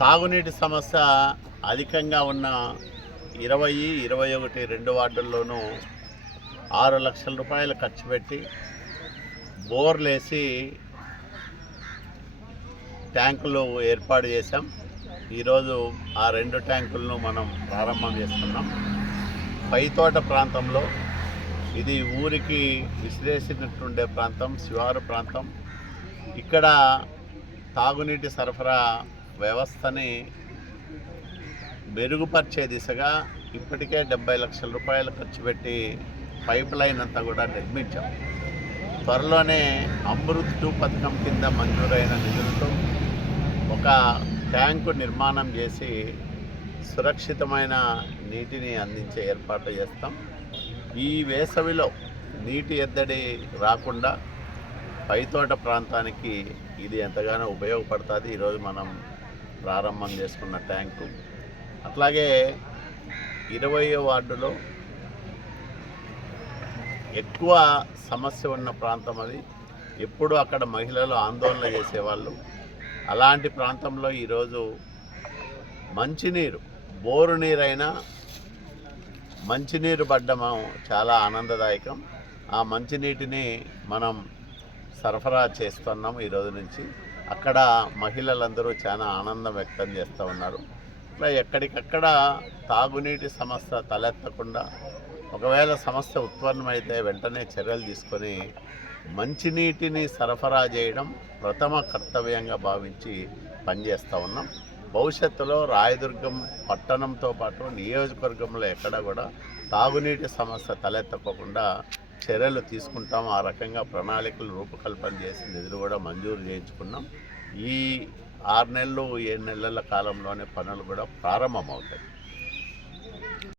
తాగునీటి సమస్య అధికంగా ఉన్న 20, 21 రెండు వార్డుల్లోనూ 6 లక్షల రూపాయలు ఖర్చు పెట్టి బోర్లేసి ట్యాంకులు ఏర్పాటు చేశాం. ఈరోజు ఆ 2 ట్యాంకులను మనం ప్రారంభం చేస్తున్నాం. పైతోట ప్రాంతంలో ఇది ఊరికి విశ్లేషించినట్టుండే ప్రాంతం, శివారు ప్రాంతం. ఇక్కడ తాగునీటి సరఫరా వ్యవస్థని మెరుగుపరిచే దిశగా ఇప్పటికే 70 లక్షల రూపాయలు ఖర్చు పెట్టి పైప్ లైన్ అంతా కూడా నిర్మించాం. త్వరలోనే అమృత్ 2 పథకం కింద మంజూరైన నిధులతో ఒక ట్యాంకు నిర్మాణం చేసి సురక్షితమైన నీటిని అందించే ఏర్పాటు చేస్తాం. ఈ వేసవిలో నీటి ఎద్దడి రాకుండా పైతోట ప్రాంతానికి ఇది ఎంతగానో ఉపయోగపడుతుంది. ఈరోజు మనం ప్రారంభం చేసుకున్న ట్యాంకు. అట్లాగే 20వ వార్డులో ఎక్కువ సమస్య ఉన్న ప్రాంతం అది. ఎప్పుడు అక్కడ మహిళలు ఆందోళన చేసేవాళ్ళు. అలాంటి ప్రాంతంలో ఈరోజు మంచినీరు, బోరు నీరైనా మంచినీరు పడ్డము చాలా ఆనందదాయకం. ఆ మంచినీటిని మనం సరఫరా చేస్తున్నాం ఈరోజు నుంచి. అక్కడ మహిళలందరూ చాలా ఆనందం వ్యక్తం చేస్తూ ఉన్నారు. ఇట్లా ఎక్కడికక్కడ తాగునీటి సమస్య తలెత్తకుండా, ఒకవేళ సమస్య ఉత్పన్నమైతే వెంటనే చర్యలు తీసుకొని మంచినీటిని సరఫరా చేయడం ప్రథమ కర్తవ్యంగా భావించి పనిచేస్తూ ఉన్నాం. భవిష్యత్తులో రాయదుర్గం పట్టణంతో పాటు నియోజకవర్గంలో ఎక్కడ కూడా తాగునీటి సమస్య తలెత్తకుండా చర్యలు తీసుకుంటాం. ఆ రకంగా ప్రణాళికలు రూపకల్పన చేసి నిధులు కూడా మంజూరు చేయించుకున్నాం. ఈ 6 నెలలు 7 నెలల కాలంలోనే పనులు కూడా ప్రారంభమవుతాయి.